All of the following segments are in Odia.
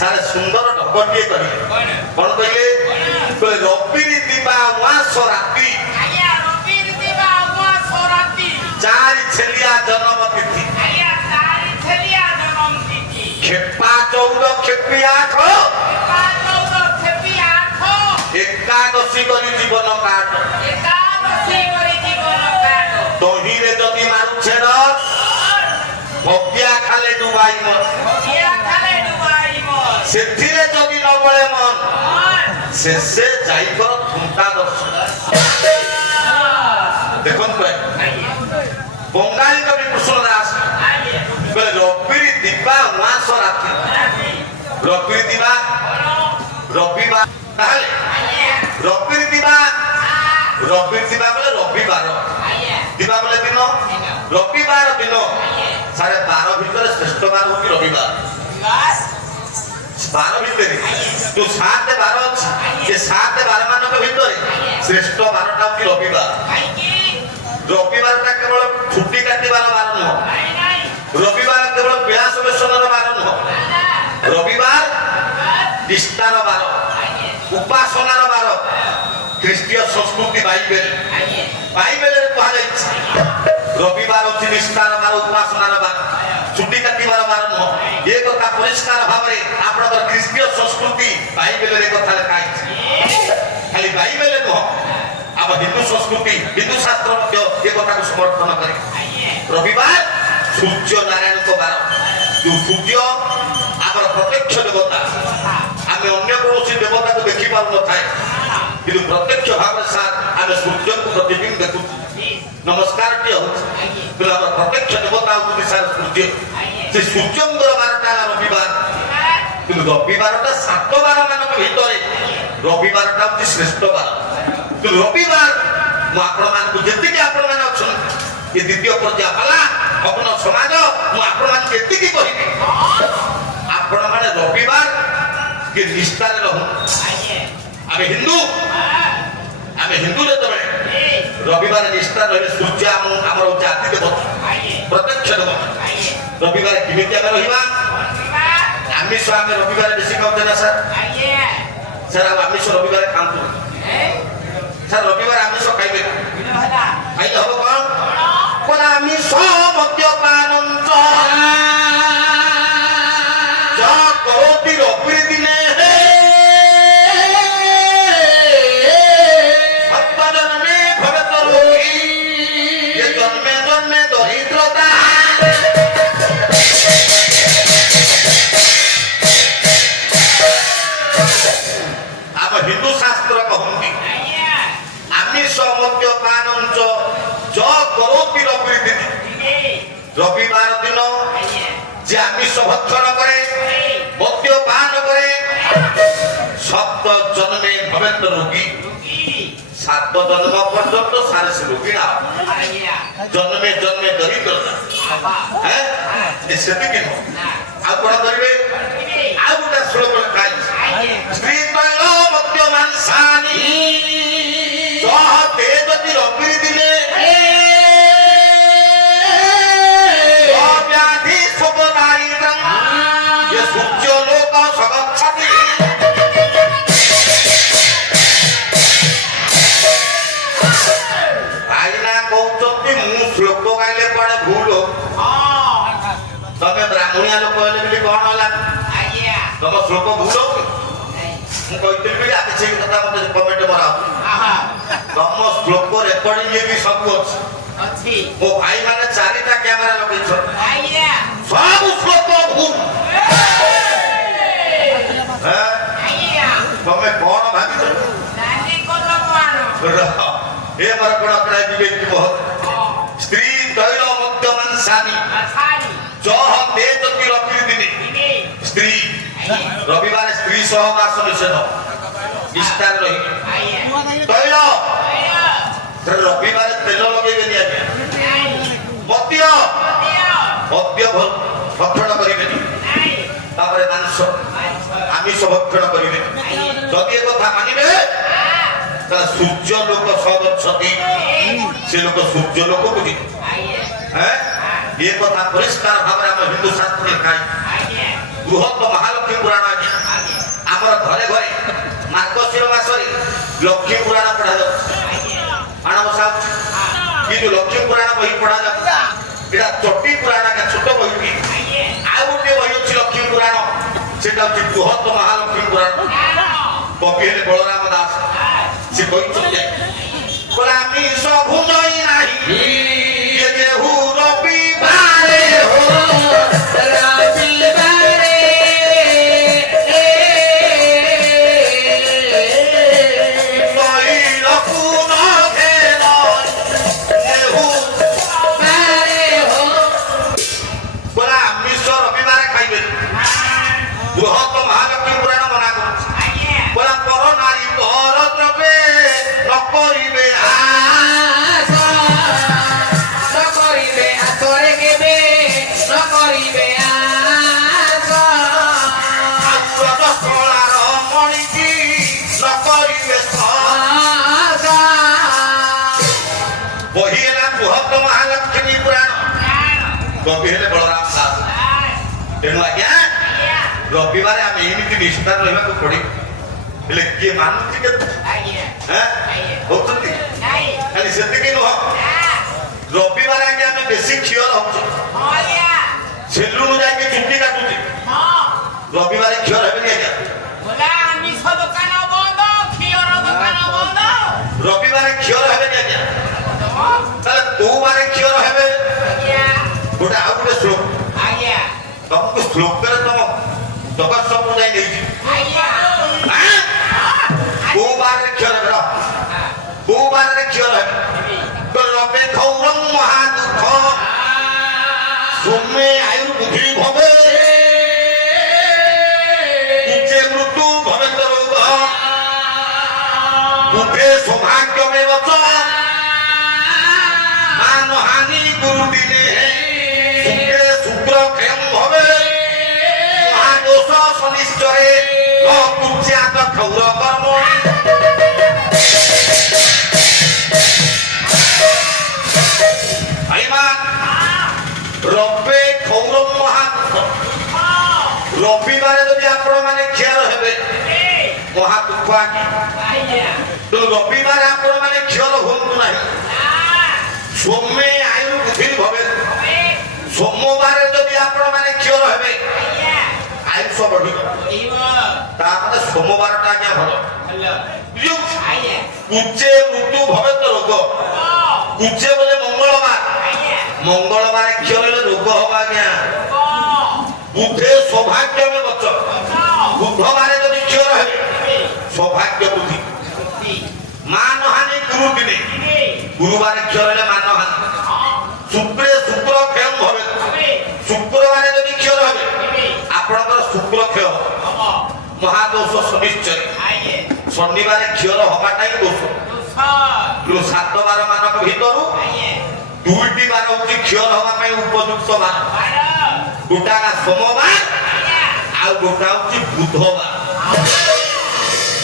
सारे सुंदर ढकटिए कहे कौन कहले रवि दिवा उआस राति चारि छेलिया जन्म तिथि खेपा 14 खेपी 8 एकादशी करी जीवन काट दहीरे जदि मारू छेड़ भव्या खाले डुबाई सेथिरे जदि न बळे मन शेषे जाइकर ठुंटा दर्शन देखन पे बंगाली कवि कृष्णदास रवि दिवा उआस राति रवि दिवा रविवार ताहले रवि दिवा बोले रविवार दिवा बोले दिन रविवार दिन सारे 12 भितर श्रेष्ठ बार होती रविवार 12 भितर जो 7 12 अच्छी ये 7 12 मान भितर श्रेष्ठ बारटा होती रविवार रविवार टा केवल छुट्टी काटिबार बार नुह रविवार केवल विलास व्यसनर बार नुह रविवार निष्ठार बार उपासनार बार ख्रीष्टीय संस्कृति बाइबेल रे कहा जाय रविवार होची निष्ठार बार उपासनार बार छुट्टी काटिबार बार नुह ये कथा परिष्कार भाव रे आपनकर ख्रीष्टीय संस्कृति बाइबेल रे कथा लिखा है खाली बाइबेल नुह अब हिंदू संस्कृति हिंदू शास्त्र मध्य ये कथा को समर्थन करे रविवार सूर्य नारायण को बार जो सूर्य आमर प्रत्यक्ष देवता आमे अन्य कौन देवता को देखि पारु न थाए किंतु प्रत्यक्ष भाव साथ आमे सूर्य को प्रतिबिंब देखु नमस्कार टी हो तो आमर प्रत्यक्ष देवता होती सार सूर्य से सूर्यंगर बारटा रविवार किंतु रविवारटा 7 बार मानक भितरे रविवारटा होती श्रेष्ठ बार तो रविवार मु आपण मान को जति के आपण मान अछन ये द्वितीय पर्याय वाला अपन समाज मु आपण मान जति की कहिबी आपण माने रविवार के निष्ठा रे रहू आमे हिंदू रे तबे रविवार निष्ठा रहे सूर्य हमर जाति देवता प्रत्यक्ष देवता रविवार किमिति आमे रहिबा आमिष आमे रविवार बेसी खाउते ना सर आमिष रविवार खांतु सर रविवार आमिष खाइबे खाइले हबो कोन आमिष मद्यपान जा करोति रवि दिने सत्पजन्मे भवत रोगी ये जन्मे दरिद्रता आप हिंदू शास्त्र कहती आमिष मद्यपान ज करोति रवि दिन रविवार दिन जे आमिष भक्षण करे मद्यपान करे 7 जन्मे भवेत रोगी 7 जन्म पर्यंत सारे से रोगी ना जन्मे दरिद्रता हैं सेति के आ कोन करिवे आ गुटा श्लोक काई स्त्री तैल मद्य मांसानि जह तेजति रवि दिने व्याधि सुबनारितं ये सूर्य लोक सगच्छति आइना कहउचंती मु श्लोक गाइले पड़े भूल तमे ब्राह्मणिया लोक कहले बिली कोन होला तम श्लोक भूल मु कहितली बिली आके से कथा मते कमेंट मराओ तम श्लोक रेकॉर्डिंग ये भी सब अछि ओ भाई माने 4टा कैमरा लगै छ सब श्लोक भूल तमे कोन भाबी छ नानी को मानो ए मर कोन अपना विवेक की बहुत स्त्री तैल मद्य मांसानि जह तेजति रवि दिने स्त्री रविवार स्त्री सहवास निषेध निष्ठार रही तैल रविवार तेल लगे मद्य भक्षण करेंगे मांस आमिष भक्षण करेंगे जदि कथा मानवे सूर्य लोक सब अच्छी से लोक सूर्य लोक बुझे ये कथा परिष्कार भाव हिंदू शास्त्र लिखाई ବୃହତ ମହାଲକ୍ଷ୍ମୀ ପୁରାଣ ଆଜ୍ଞା ଆମର ଘରେ ଘରେ ମାର୍ଗଶିର ମାସରେ ଲକ୍ଷ୍ମୀ ପୁରାଣ ପଢ଼ାଯାଉଛି ମାଣବସା ହଉଛି କିନ୍ତୁ ଲକ୍ଷ୍ମୀ ପୁରାଣ ବହି ପଢ଼ାଯାଉଛି ଏଇଟା ଚଟି ପୁରାଣ ଆଜ୍ଞା ଛୋଟ ବହି ଆଉ ଗୋଟିଏ ବହି ଅଛି ଲକ୍ଷ୍ମୀ ପୁରାଣ ସେଟା ହଉଛି ବୃହତ ମହାଲକ୍ଷ୍ମୀ ପୁରାଣ କବି ହେଲେ ବଳରାମ ଦାସ ସେ କହିଛନ୍ତି ବୋଲେ আমি ସବୁ ଜୟ ନାହିଁ ଯେ ହୁ ରବିବାରେ ହୋ ରବିବାରେ ତୈଳକୁ ନ ଘେର ଯେ ହୁ ବାରେ ହୋ ବୋଲେ ଆମିଷ ରବିବାର ଖାଇବେନି ବୃହତ ମହାଲକ୍ଷ୍ମୀ ପୁରାଣ ମନା କରୁଛି ବୋଲେ ପର ନାରୀ ପର ଦ୍ରବ୍ୟ ନ କରିବେ ବହି ହେଲା ବୃହତ ମହାଲକ୍ଷ୍ମୀ ପୁରାଣ କବି ହେଲେ ବଳରାମ ଦାସ ତେଣୁ ଆଜ୍ଞା ରବିବାର ଆମେ ଏମିତି ନିଷ୍ଠାର ରହିବାକୁ ପଡିବ ହେଲେ କିଏ ମାନୁଛି କେତେ ହଉଛନ୍ତି ଖାଲି ସେତିକି ନୁହଁ ରବିବାର ଆଜ୍ଞା ଆମେ ବେଶୀ କ୍ଷୀର ହଉଛୁ ସେଲୁନ ଯାଇକି ଚୁଟି କାଟୁଛି ରବିବାର କ୍ଷୀର ହେବେନି ଆଜ୍ଞା ରବିବାର କ୍ଷୀର ହେବେନି ଆଜ୍ଞା ତାହେଲେ କୋଉ ବାରେ କ୍ଷୀର ହେବେ ଗୋଟେ ଆଉ ଗୋଟେ ଶ୍ଲୋକ ତମକୁ ଶ୍ଲୋକରେ ତମ ଜଗତ ସମ୍ପ୍ରଦାୟ ନେଇଛି କୋଉ ବାରରେ କ୍ଷୀର ହେବେ କୋଉ ବାରରେ କ୍ଷୀର ହେବେ ରବେ ଖୌରଂ ମହା ଦୁଃଖ ସୌମ୍যে ଆୟୁର୍ ବୁଦ୍ଧି ଭବେ କୁଚେ ମୃତ୍ୟୁ ଭବେ ରୋଗ বুকে সৌভাগ্যমে বচ মানহানি গুরু দিনে শুক্রে শুক্র ক্ষয়ং হবে মহাদোষ শনিশ্চরে কুচ্যাত ক্ষৌর কর্ম রবে ক্ষৌর মহাদুঃখ রবিবারে যদি আপনার মানে খিয়াল হবে মহাদুঃখ রবিবার আপনার মানে খিয়াল হুঁতু না সৌম্যে আয়ু বুদ্ধি ভবে সোমবারে যদি আপনার মানে খিয়াল হবে আয়ুষ বঢ়িব তারপরে সোমবারটা আজ্ঞা ভাল কুচে মৃত্যু ভবে তো রোগ কুচে বলে মঙ্গলবার মঙ্গলবার খিয়াল হলে রোগ হবা আজ্ঞা বুধে সৌভাগ্য বচ বুধবারে যদি খিয়াল হবে সৌভাগ্য বুদ্ধি মানহানি গুরু দিনে গুরুবারে খিয়াল হলে মানহানি শুক্রে শুক্র ক্ষয় হবে শুক্রবারে যদি খিয়াল হবে আপনার শুক্র ক্ষয় মহাদোষ শনিশ্চয় শনিবারে খিয়াল হবাটাই দোষ 7 বার মানক ভিতর 2টি বার হচ্ছে খিয়াল হওয়া উপযুক্ত বার গোটা সোমবার আর গোটা হচ্ছে বুধবার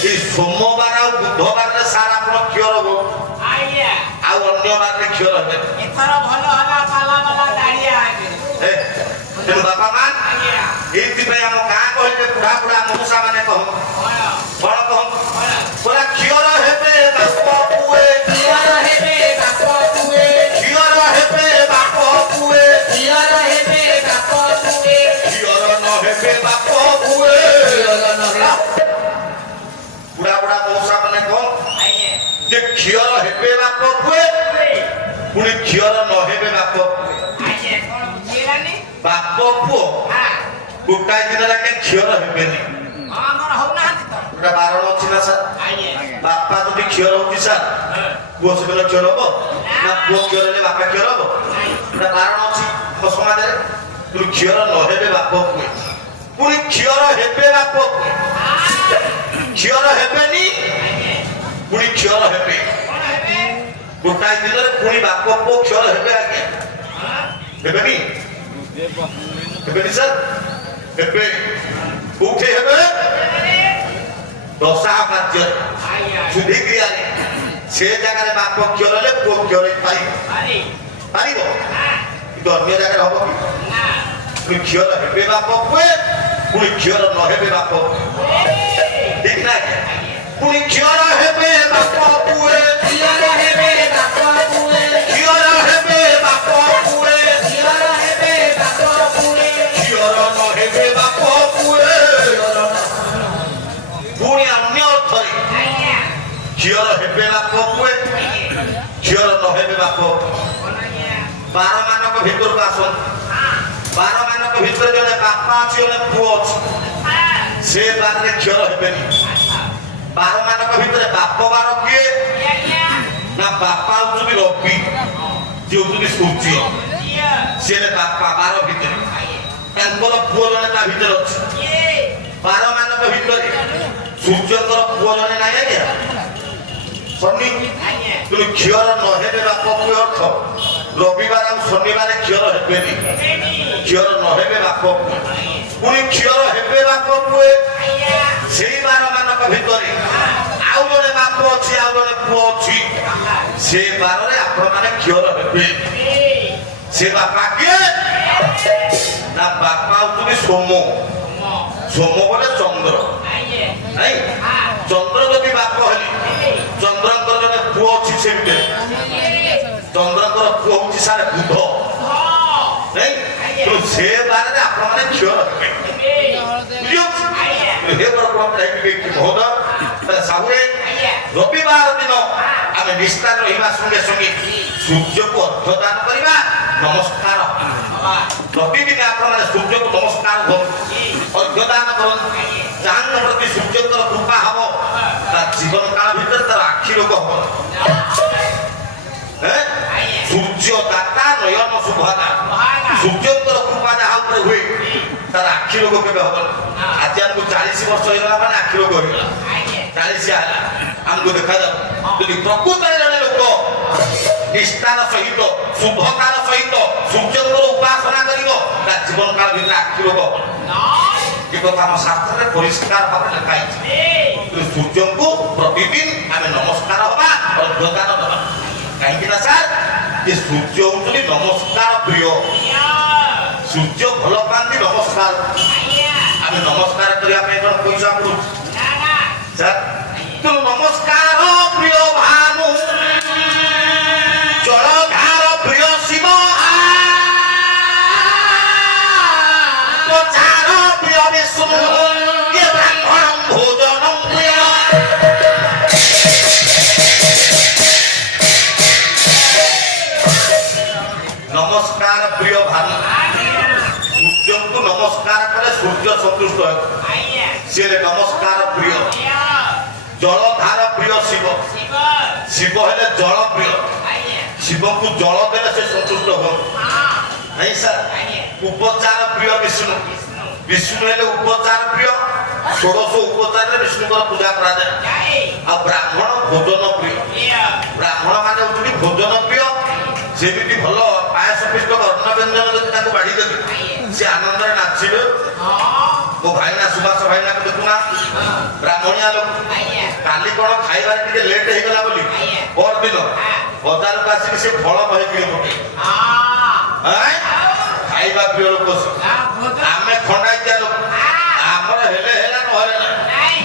এই সোমবার আর বুধবার সার আপনার খিয়াল হব আর অন্য বারে খিয়াল হবে তেমন বাপা মা এইপাই আম গাঁ কহিলে বুড়া বুড়া মনুষা মানে কহ বড় কহ পুরা খিয়র হেবে বাপ পুয়ে খিয়র হেবে বাপ পুয়ে খিয়র হেবে বাপ পুয়ে খিয়র হেবে বাপ পুয়ে খিয়র ন হেবে বাপ পুয়ে খিয়র ন বুড়া বুড়া মনুষা মানে কহ যে খিয়র হেবে বাপ পুয়ে পুনি খিয়র ন হেবে বাপ বাপ পুଅ ଗୋଟାଏ ଦିନରେ ଆଜ୍ଞା କ୍ଷୀର ହେବେନି ଗୋଟେ ବାରଣ ଅଛି ନା ସାର୍ ବାପା ଯଦି କ୍ଷୀର ହଉଛି ସାର୍ ପୁଅ ସେଦିନ କ୍ଷୀର ହବ ନା ପୁଅ କ୍ଷୀର ହେଲେ ବାପା କ୍ଷୀର ହବ ଗୋଟେ ବାରଣ ଅଛି ମୋ ସମାଜରେ ପୁଣି କ୍ଷୀର ନ ହେବେ ବାପ ପୁଏ ପୁଣି କ୍ଷୀର ହେବେ ବାପ ପୁଏ କ୍ଷୀର ହେବେନି ପୁଣି କ୍ଷୀର ହେବେ ଗୋଟାଏ ଦିନରେ ପୁଣି ବାପ ପୁଅ କ୍ଷୀର ହେବେ ଆଜ୍ଞା ହେବେନି ହେବେନି ସାର୍ ଏବେ କୋଉଠି ହେବେ ଦଶା କାର୍ଯ୍ୟ ଶୁଦ୍ଧି କ୍ରିୟାରେ ସେ ଜାଗାରେ ବାପ କ୍ଷୀର ହେଲେ ପୁଅ କ୍ଷୀର ପାରିବ କିନ୍ତୁ ଅନ୍ୟ ଜାଗାରେ ହବ କି କ୍ଷୀର ହେବେ ବାପ ପୁଏ ପୁଣି ଝିଅର ନ ହେବେ ବାପ ଠିକ ନା ପୁଣି ଝିଅର ହେବେ ବାପ ପୁଏ ଝିଅର ହେବେ ବାପ ପୁଏ ଝିଅର ହେବେ ବାପ ପୁଏ ଝିଅର ହେବେ ବାପ ପୁଏ ଝିଅର ନ ହେବେ ବାପ ପୁଏ ପୁଣି ଅନ୍ୟ ଅର୍ଥରେ ଝିଅର ହେବେ ବାପ ପୁଏ ଝିଅର ନ ହେବେ ବାପ ବାରମାନଙ୍କ ଭିତରକୁ ଆସନ୍ତୁ ବାରମାନଙ୍କ ଭିତରେ ଜଣେ ବାପା ଅଛି ଜଣେ ପୁଅ ଅଛି ସେ ବାରରେ ଝିଅର ହେବେନି ବାରମାନଙ୍କ ଭିତରେ ବାପ ବାର କିଏ ନା ବାପା ହଉଛନ୍ତି ରବି ଯିଏ ହଉଛନ୍ତି ସୂର୍ଯ୍ୟ ସିଏ ବାପା ବାର ଭିତରେ ତାଙ୍କର ପୁଅ ଜଣେ ତା ଭିତରେ ଅଛି ବାରମାନଙ୍କ ଭିତରେ ସୂର୍ଯ୍ୟଙ୍କର ପୁଅ ଜଣେ ନାହିଁ ଆଜ୍ଞା ଶନି କିନ୍ତୁ ଝିଅର ନ ହେବେ ବାପ ପୁଅ ଅର୍ଥ ରବିବାର ଆଉ ଶନିବାର ଝିଅର ହେବେନି ଝିଅର ନ ହେବେ ବାପ ପୁଣି ଝିଅର ହେବେ ବାପ ପୁଏ ସେଇ ବାରମାନଙ୍କ ଭିତରେ ଆଉ ଜଣେ ବାପ ଅଛି ଆଉ ଜଣେ ପୁଅ ଅଛି ସେ ବାରରେ ଆପଣମାନେ ଝିଅର ହେବେ ସେ ବାପା କିଏ ନା ବାପା ହଉଛନ୍ତି ସୋମ ସୋମ ବୋଲେ ଚନ୍ଦ୍ର ନାଇଁ ଚନ୍ଦ୍ର ଯଦି ବାପ ହେଲି ଚନ୍ଦ୍ରଙ୍କର ଜଣେ ପୁଅ ଅଛି ସେ ଭିତରେ ଚନ୍ଦ୍ରଙ୍କର ପୁଅ ହଉଛି ସାରେ ବୁଧ ନାଇଁ ସେ ବାରରେ ଆପଣମାନେ ଝିଅର ହେବେ ରବିବାର ଦିନ ଆମେ ନିଷ୍ଠାରେ ରହିବା ସଙ୍ଗେ ସଙ୍ଗେ ସୂର୍ଯ୍ୟକୁ ଅର୍ଘ୍ୟଦାନ କରିବା ନମସ୍କାର ପ୍ରତିଦିନ ଆପଣମାନେ ସୂର୍ଯ୍ୟକୁ ନମସ୍କାର କରନ୍ତୁ ଅର୍ଘ୍ୟଦାନ କରନ୍ତୁ ଯାହାଙ୍କ ପ୍ରତି ସୂର୍ଯ୍ୟଙ୍କର କୃପା ହବ ତା ଜୀବନ କାଳ ଭିତରେ ତାର ଆଖି ରୋଗ ହବ ସୂର୍ଯ୍ୟ ଦାତା ନୟନ ଶୁଭଦା ସୂର୍ଯ୍ୟଙ୍କର କୃପା ଯାହା ଉପରେ ହୁଏ ତାର ଆଖି ରୋଗ କେବେ ହବନି ଆଜି ଆମକୁ 40 ବର୍ଷ ହେଇଗଲା ମାନେ ଆଖି ରୋଗ ହେଇଗଲା 40 ହେଲା ଆମକୁ ଦେଖାଯାଉ ଯଦି ପ୍ରକୃତରେ ଜଣେ ଲୋକ ନିଷ୍ଠାର ସହିତ ଶୁଭତାର ସହିତ ସୂର୍ଯ୍ୟଙ୍କର ଉପାସନା କରିବ ତା ଜୀବନ କାଳ ଭିତରେ ଆଖି ରୋଗ ହବନି ଏ କଥା ଆମ ଶାସ୍ତ୍ରରେ ପରିଷ୍କାର ଭାବରେ ଲେଖା ହେଇଛି ସୂର୍ଯ୍ୟଙ୍କୁ ପ୍ରତିଦିନ ଆମେ ନମସ୍କାର ହବା ଅର୍ଘ୍ୟଦାନ ଦେବା କାହିଁକି ନା ସାର୍ ଯେ ସୂର୍ଯ୍ୟ ହଉଛନ୍ତି ନମସ୍କାର ପ୍ରିୟ ସୂର୍ଯ୍ୟ ଭଲ ପାଆନ୍ତି ନମସ୍କାର ଆମେ ନମସ୍କାର କରିବା ପାଇଁ କଣ ପଇସା ପଡୁଛି ସାର୍ ତେଣୁ ନମସ୍କାର ପ୍ରିୟ ଭାନୁ ଜଳଧାର ପ୍ରିୟ ଶିବ ପ୍ରଚାର ପ୍ରିୟ ବିଷ୍ଣୁ ବ୍ରାହ୍ମଣ ଭୋଜନ ପ୍ରିୟ ନମସ୍କାର ପ୍ରିୟ ଭାନୁ ସୂର୍ଯ୍ୟଙ୍କୁ ନମସ୍କାର କଲେ ସୂର୍ଯ୍ୟ ସନ୍ତୁଷ୍ଟ ହେବ ସିଏ ନମସ୍କାର ପ୍ରିୟ ଜଳଧାର ପ୍ରିୟ ଶିବ ଶିବ ହେଲେ ଜଳ ପ୍ରିୟ ଶିବଙ୍କୁ ଜଳ ଦେଲେ ସେ ସନ୍ତୁଷ୍ଟ ହେବ ନାଇଁ ସାର୍ ଉପଚାର ପ୍ରିୟ ବିଷ୍ଣୁ ବିଷ୍ଣୁ ହେଲେ ଉପଚାର ପ୍ରିୟ 16 ଉପଚାରରେ ବିଷ୍ଣୁଙ୍କର ପୂଜା କରାଯାଏ ଆଉ ବ୍ରାହ୍ମଣ ଭୋଜନ ପ୍ରିୟ ବ୍ରାହ୍ମଣ ମାନେ ହଉଛନ୍ତି ଭୋଜନ ପ୍ରିୟ ସେମିତି ଭଲ ପାୟସ ପିଷ୍ଟ ଅନ୍ନ ବ୍ୟଞ୍ଜନ ଯଦି ତାଙ୍କୁ ବାଢି ଦେବେ ସେ ଆନନ୍ଦରେ ନାଚିବେ ମୋ ଭାଇନା ସୁଭାଷ ଭାଇନାକୁ ଦେଖୁନା ବ୍ରାହ୍ମଣିଆ ଲୋକ କାଲି କଣ ଖାଇବାରେ ଟିକେ ଲେଟ୍ ହେଇଗଲା ବୋଲି ପରଦିନ ବଜାରକୁ ଆସିକି ସେ ଫଳ ବହି କିଣି ପକେଇ ଖାଇବା ପ୍ରିୟ ଲୋକ ଆମେ ଖଣ୍ଡାଇତିଆ ଲୋକ ଆମର ହେଲେ ହେଲା ନହେଲେ ନାହିଁ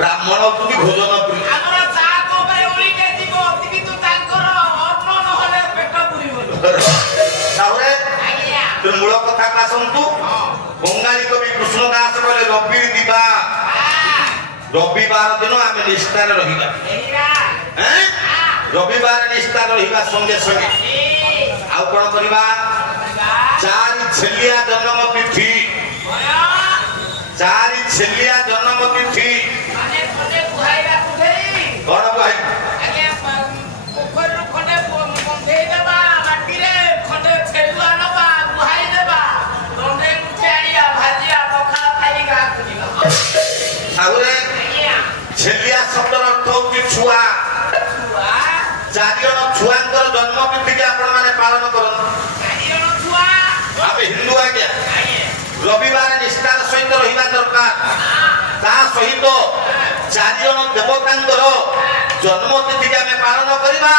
ବ୍ରାହ୍ମଣ ହଉଛନ୍ତି ଭୋଜନ ପ୍ରିୟ ମୂଳ କଥା ଆସନ୍ତୁ ବଙ୍ଗାଳୀ କବି କୃଷ୍ଣ ଦାସ କହିଲେ ରବି ଦିବା ରବିବାର ଦିନ ଆମେ ନିଷ୍ଠାରେ ରହିବା ରବିବାର ନିଷ୍ଠାରେ ରହିବା ସଙ୍ଗେ ସଙ୍ଗେ ଆଉ କଣ କରିବା ଚାରି ଛେଲିଆ ଜନ୍ମ ତିଥି ଚାରି ଛେଲିଆ ଜନ୍ମ ତିଥି କଣ କହିବି ଛେଲିଆ ଶବ୍ଦର ଅର୍ଥ ହଉଛି ଛୁଆ ଚାରିଜଣ ଛୁଆଙ୍କର ଜନ୍ମ ତିଥିକି ଆପଣ ମାନେ ପାଳନ କରନ୍ତୁ ଆମେ ହିନ୍ଦୁ ଆଜ୍ଞା ରବିବାର ନିଷ୍ଠାର ସହିତ ରହିବା ଦରକାର ତା ସହିତ ଚାରିଜଣ ଦେବତାଙ୍କର ଜନ୍ମ ତିଥିକି ଆମେ ପାଳନ କରିବା